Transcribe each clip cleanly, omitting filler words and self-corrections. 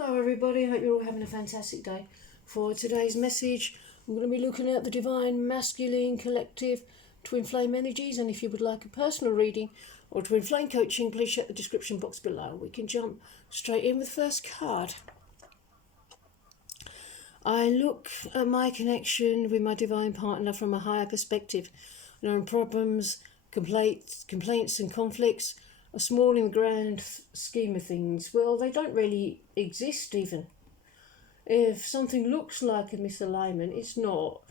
Hello everybody, I hope you're all having a fantastic day. For today's message, I'm going to be looking at the divine masculine collective twin flame energies, and if you would like a personal reading or twin flame coaching, please check the description box below. We can jump straight in with the first card. I look at my connection with my divine partner from a higher perspective, knowing problems, complaints and conflicts are small in the grand scheme of things. Well, they don't really exist even. If something looks like a misalignment, it's not.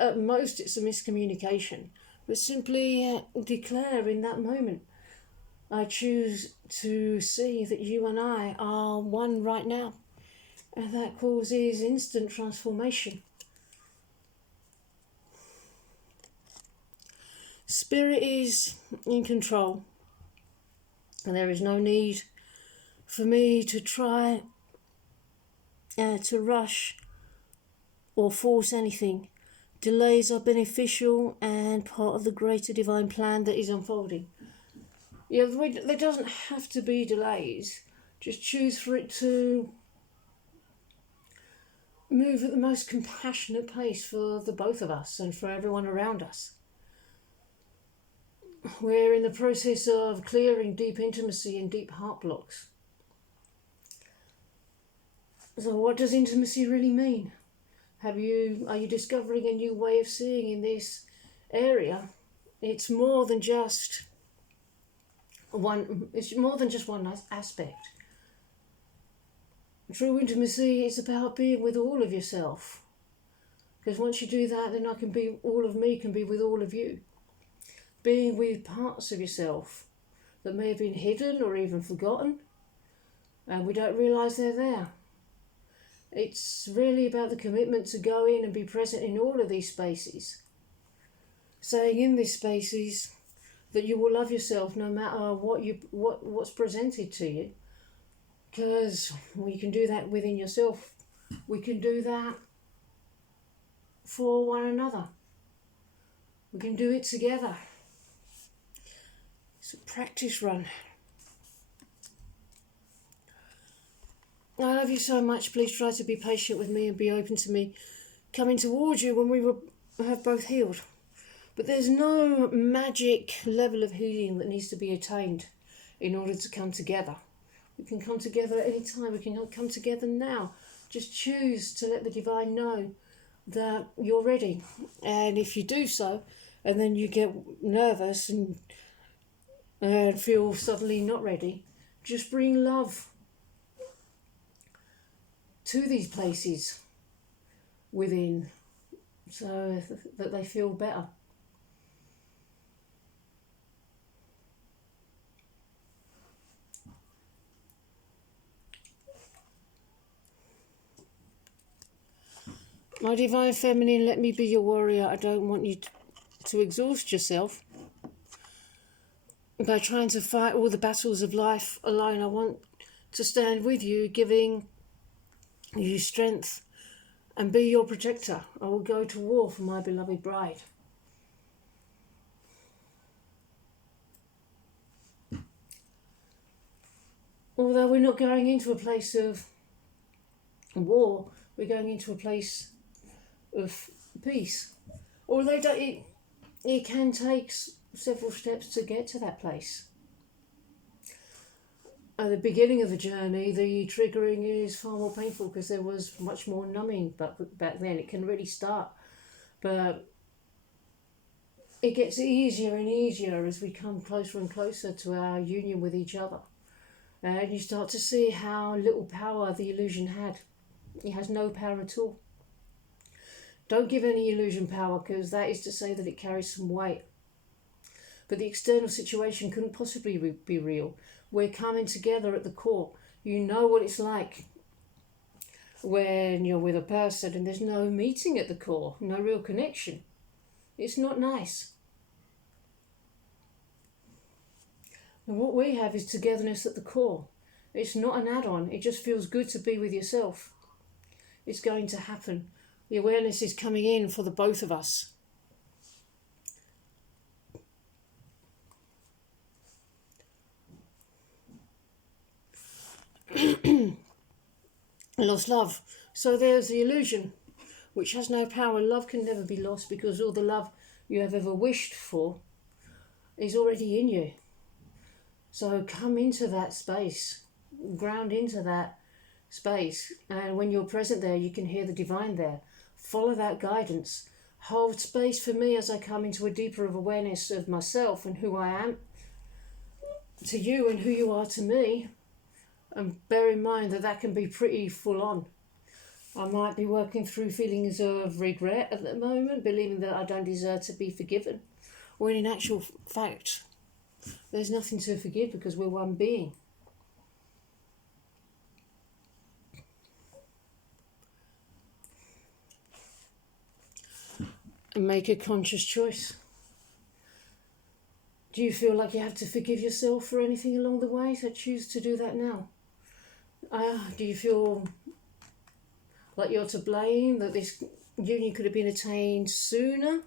At most, it's a miscommunication. But simply declare in that moment, I choose to see that you and I are one right now. And that causes instant transformation. Spirit is in control. And there is no need for me to try to rush or force anything. Delays are beneficial and part of the greater divine plan that is unfolding. Yeah, there doesn't have to be delays. Just choose for it to move at the most compassionate pace for the both of us and for everyone around us. We're in the process of clearing deep intimacy and deep heart blocks. So what does intimacy really mean? Are you discovering a new way of seeing in this area? It's more than just one aspect. True intimacy is about being with all of yourself. Because once you do that, then all of me can be with all of you. Being with parts of yourself that may have been hidden or even forgotten, and we don't realise they're there. It's really about the commitment to go in and be present in all of these spaces. Saying in these spaces that you will love yourself no matter what's presented to you. Because you can do that within yourself. We can do that for one another. We can do it together. It's a practice run. I love you so much. Please try to be patient with me and be open to me coming towards you when we have both healed. But there's no magic level of healing that needs to be attained in order to come together. We can come together at any time. We can come together now. Just choose to let the divine know that you're ready. And if you do so, and then you get nervous and feel suddenly not ready, just bring love to these places within so that they feel better. My divine feminine, let me be your warrior. I don't want you to exhaust yourself by trying to fight all the battles of life alone. I want to stand with you, giving you strength and be your protector. I will go to war for my beloved bride. Although we're not going into a place of war, we're going into a place of peace. Although it can take several steps to get to that place. At the beginning of the journey, the triggering is far more painful because there was much more numbing back then. It can really start, but it gets easier and easier as we come closer and closer to our union with each other. And you start to see how little power the illusion had. It has no power at all. Don't give any illusion power, because that is to say that it carries some weight. But the external situation couldn't possibly be real. We're coming together at the core. You know what it's like when you're with a person and there's no meeting at the core, no real connection. It's not nice. And what we have is togetherness at the core. It's not an add-on. It just feels good to be with yourself. It's going to happen. The awareness is coming in for the both of us. lost love. So there's the illusion, which has no power. Love can never be lost because all the love you have ever wished for is already in you. So come into that space, ground into that space, and when you're present there, you can hear the divine there. Follow that guidance. Hold space for me as I come into a deeper awareness of myself and who I am to you and who you are to me. And bear in mind that that can be pretty full on. I might be working through feelings of regret at the moment, believing that I don't deserve to be forgiven. When in actual fact, there's nothing to forgive because we're one being. And make a conscious choice. Do you feel like you have to forgive yourself for anything along the way? So choose to do that now. Do you feel like you're to blame, that this union could have been attained sooner?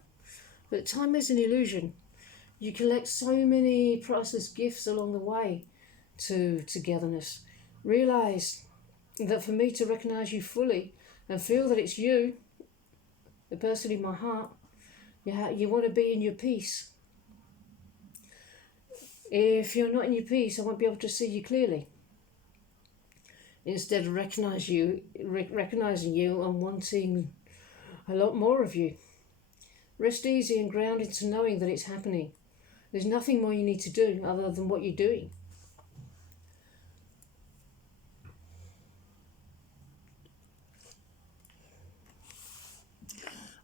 But time is an illusion. You collect so many priceless gifts along the way to togetherness. Realise that for me to recognise you fully and feel that it's you, the person in my heart, you want to be in your peace. If you're not in your peace, I won't be able to see you clearly. Instead of recognising you and wanting a lot more of you. Rest easy and ground into knowing that it's happening. There's nothing more you need to do other than what you're doing.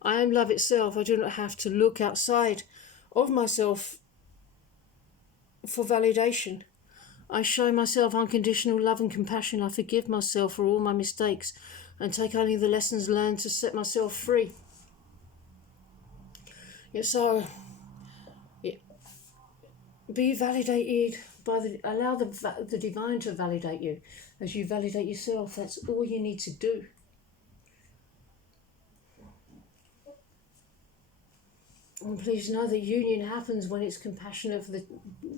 I am love itself. I do not have to look outside of myself for validation. I show myself unconditional love and compassion. I forgive myself for all my mistakes and take only the lessons learned to set myself free. Be validated allow the divine to validate you as you validate yourself. That's all you need to do. And please know that union happens when it's compassionate for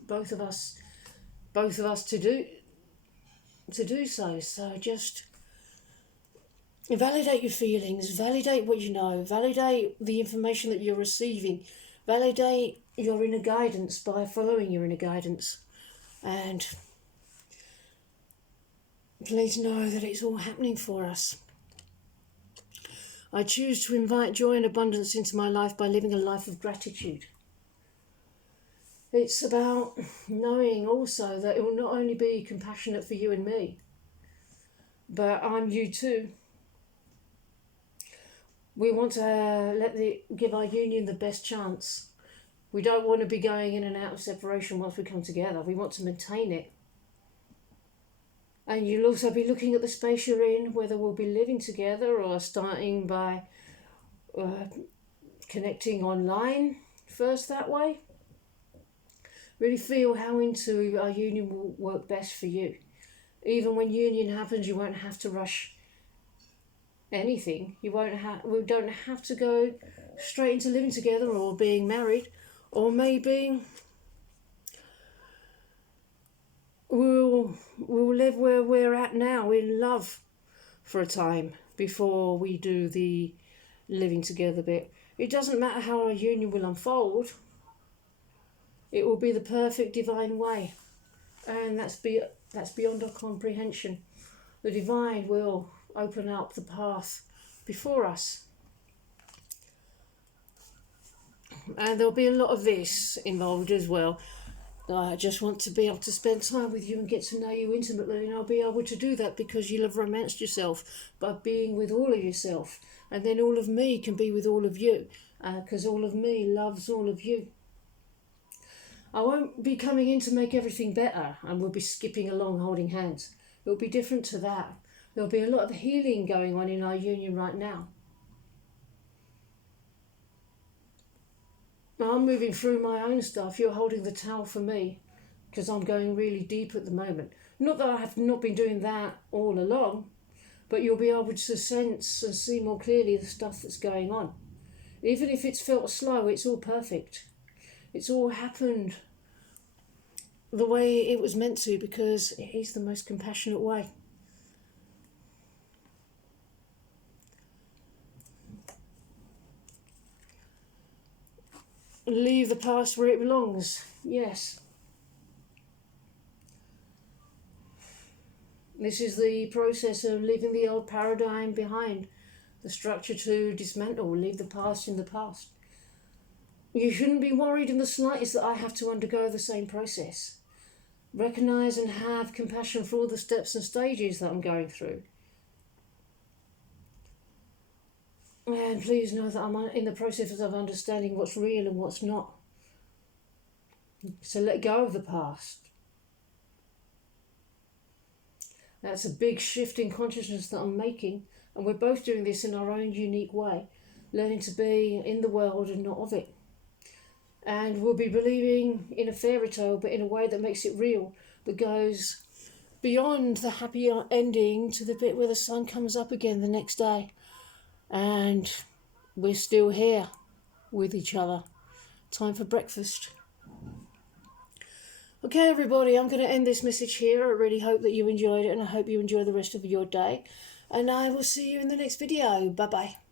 both of us to do so. So just validate your feelings, validate what you know, validate the information that you're receiving, validate your inner guidance by following your inner guidance, and please know that it's all happening for us. I choose to invite joy and abundance into my life by living a life of gratitude. It's about knowing also that it will not only be compassionate for you and me, but I'm you too. We want to give our union the best chance. We don't want to be going in and out of separation once we come together. We want to maintain it. And you'll also be looking at the space you're in, whether we'll be living together or starting by connecting online first that way. Really feel how into our union will work best for you. Even when union happens, you won't have to rush anything. We don't have to go straight into living together or being married, or maybe we'll live where we're at now in love for a time before we do the living together bit. It doesn't matter how our union will unfold. It will be the perfect divine way, and that's beyond our comprehension. The divine will open up the path before us, and there'll be a lot of this involved as well. I just want to be able to spend time with you and get to know you intimately, and I'll be able to do that because you'll have romanced yourself by being with all of yourself, and then all of me can be with all of you, because all of me loves all of you. I won't be coming in to make everything better and we'll be skipping along holding hands. It'll be different to that. There'll be a lot of healing going on in our union right now. I'm moving through my own stuff. You're holding the towel for me because I'm going really deep at the moment. Not that I have not been doing that all along, but you'll be able to sense and see more clearly the stuff that's going on. Even if it's felt slow, it's all perfect. It's all happened the way it was meant to because it is the most compassionate way. leave the past where it belongs. Yes. This is the process of leaving the old paradigm behind, the structure to dismantle, leave the past in the past. You shouldn't be worried in the slightest that I have to undergo the same process. Recognise and have compassion for all the steps and stages that I'm going through. And please know that I'm in the process of understanding what's real and what's not. So let go of the past. That's a big shift in consciousness that I'm making, and we're both doing this in our own unique way, learning to be in the world and not of it. And we'll be believing in a fairy tale, but in a way that makes it real, that goes beyond the happy ending to the bit where the sun comes up again the next day. And we're still here with each other. Time for breakfast. Okay, everybody, I'm going to end this message here. I really hope that you enjoyed it, and I hope you enjoy the rest of your day. And I will see you in the next video. Bye-bye.